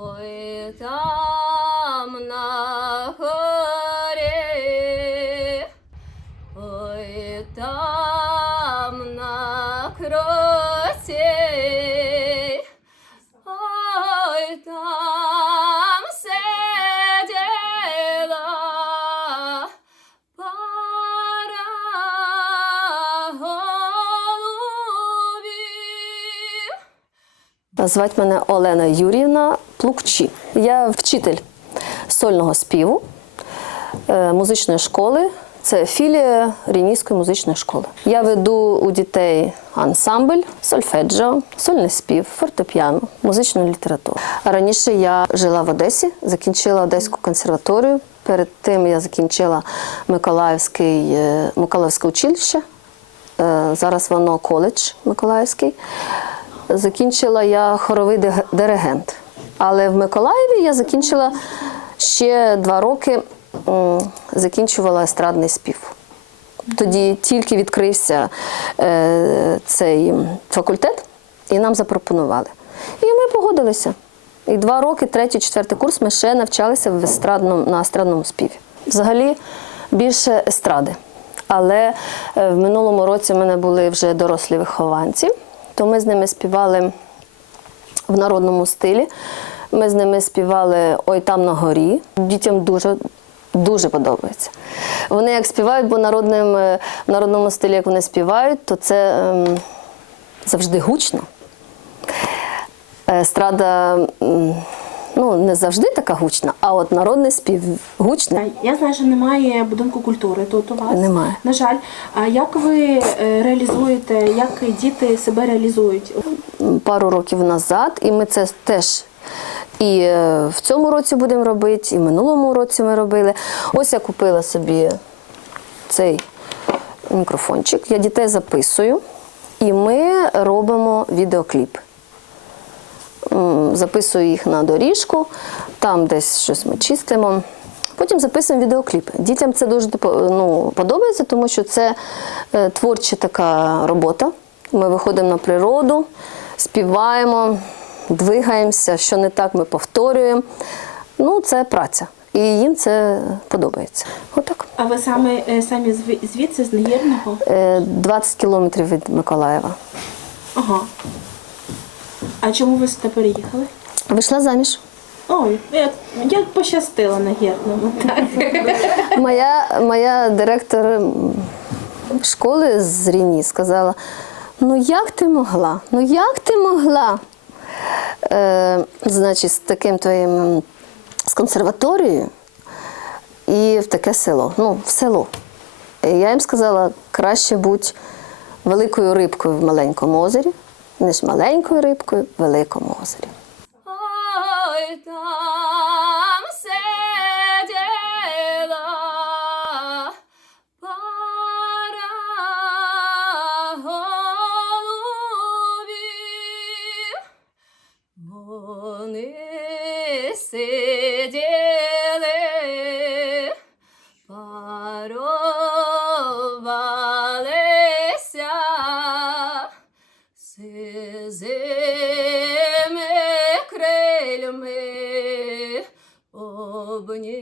Ой, там на горі, ой, там на кроці, Звати мене Олена Юрівна Плукчі. Я вчитель сольного співу е, музичної школи. Це філія Рінійської музичної школи. Я веду у дітей ансамбль, сольфеджіо, сольний спів, фортепіано, музичну літературу. Раніше я жила в Одесі, закінчила Одеську консерваторію. Перед тим я закінчила Миколаївський, е, Миколаївське училище. Е, Зараз воно коледж Миколаївський. Закінчила я хоровий диригент. Але в Миколаєві я закінчила ще два роки, закінчувала естрадний спів. Тоді тільки відкрився е, цей факультет, і нам запропонували. І ми погодилися. І два роки, третій, четвертий курс, ми ще навчалися в естрадному, на естрадному співі. Взагалі більше естради. Але е, в минулому році в мене були вже дорослі вихованці, то ми з ними співали в народному стилі. Ми з ними співали Ой там на горі. Дітям дуже. Дуже подобається. Вони як співають, бо народним, е, в народному стилі, як вони співають, то це ем, завжди гучно. Естрада м, ну, не завжди така гучна, а от народний спів гучний. Я знаю, що немає будинку культури тут у вас. Немає. На жаль. А як ви е, реалізуєте, як діти себе реалізують? пару років назад, і ми це теж і е, в цьому році будемо робити, і в минулому році ми робили. Ось я купила собі цей мікрофончик, я дітей записую, і ми робимо відеокліп. Записую їх на доріжку, там десь щось ми чистимо. Потім записуємо відеокліпи. Дітям це дуже ну, подобається, тому що це е, творча така робота. Ми виходимо на природу, співаємо, двигаємося, що не так, ми повторюємо. Ну, це праця. І їм це подобається. Отак. А ви саме е, самі звідси з Негірного? Е, 20 кілометрів від Миколаєва. Ага. А чому ви сюди переїхали? Вийшла заміж. Ой, я, я пощастила на гірному. Моя, моя директор школи з Ріні сказала: ну як ти могла? Ну як ти могла? Е, значить, з таким твоїм з консерваторією і в таке село. Ну, в село. Я їм сказала, краще будь великою рибкою в маленькому озері, ніж маленькою рибкою в великому озері. Ой, зими крильми обнімалися.